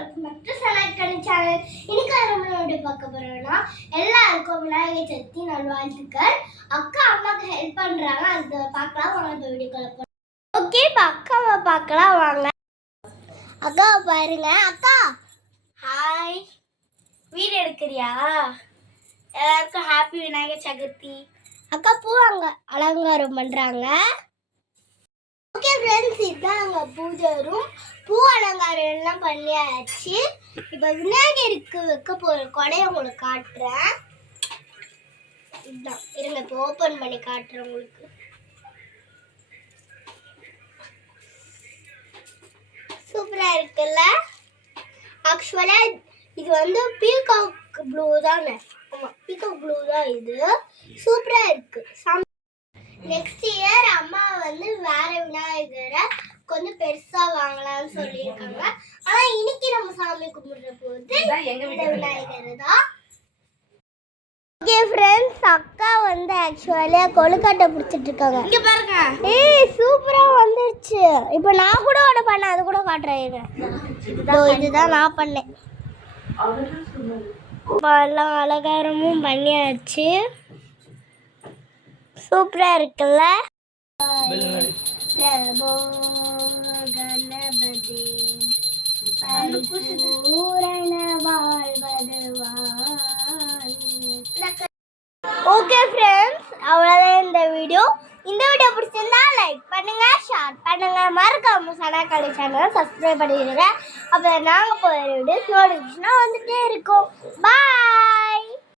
Welcome back to Sanakkani channel. இன்னைக்கு நம்ம பார்க்க போறோம்னா எல்லாருக்கும் விநாயகர் சதுர்த்தி நல்வாழ்த்துக்கள். அக்கா அம்மாக்கு ஹெல்ப் பண்றாங்க, அதை பார்க்கலாம் வாங்க. இந்த வீடியோக்குள்ள போறோம். ஓகே, அக்காவை பார்க்கலாம் வாங்க. அக்காவை பாருங்க. அக்கா ஹாய், வீடியோ எடுக்கிறியா? எல்லாருக்கும் ஹாப்பி விநாயகர் சதுர்த்தி. அக்கா பூ அங்க அலங்காரம் பண்றாங்க. ஓகே ஃப்ரெண்ட்ஸ், இதுதான் அங்கே பூஜை ரூம். பூ அலங்காரம் எல்லாம் பண்ணியாச்சு. இப்போ விநாயகருக்கு வைக்க போகிற கொடையை உங்களுக்கு காட்டுறேன். இதுதான் இருங்க, இப்போ ஓப்பன் பண்ணி காட்டுறேன் உங்களுக்கு. சூப்பராக இருக்குல்ல? ஆக்சுவலாக இது வந்து பீகாக் ப்ளூ தானே? ஆமாம், பீகாக் ப்ளூ தான் இது. சூப்பராக இருக்குது. நெக்ஸ்ட் இயர் அம்மா வந்து வேற விநாயகரை கொஞ்சம் பெருசா வாங்கலாம்னு சொல்லியிருக்காங்க. ஆனா இன்னைக்கு நம்ம சாமி கும்பிடுற போது இந்த விநாயகர் தான். ஓகே ஃப்ரெண்ட்ஸ், அக்கா வந்து ஆக்சுவலியா கொழுக்கட்டை பிடிச்சிட்டு இருக்காங்க. இங்க பாருங்க, ஏய் சூப்பரா வந்துருச்சு. இப்போ நான் கூட ஒன்று பண்ணேன், அது கூட காட்டுறேன். இதுதான் நான் பண்ணேன். எல்லாம் அலங்காரமும் பண்ணியாச்சு. சூப்பரா இருக்குல்ல? பிரபோ கணபதி பரிபூரண வாழ்வதுவா. ஓகே ஃப்ரெண்ட்ஸ், அவ்வளோதான் இந்த வீடியோ. இந்த வீடியோ பிடிச்சிருந்தா லைக் பண்ணுங்க, ஷேர் பண்ணுங்க, மறக்காம சனாக்கணி சேனலை சப்ஸ்கிரைப் பண்ணிடுங்க. அப்போ நாங்கள் போகிற வீடியோஸ் நோட்டிஃபிகேஷனாக வந்துட்டே இருக்கும். பாய்.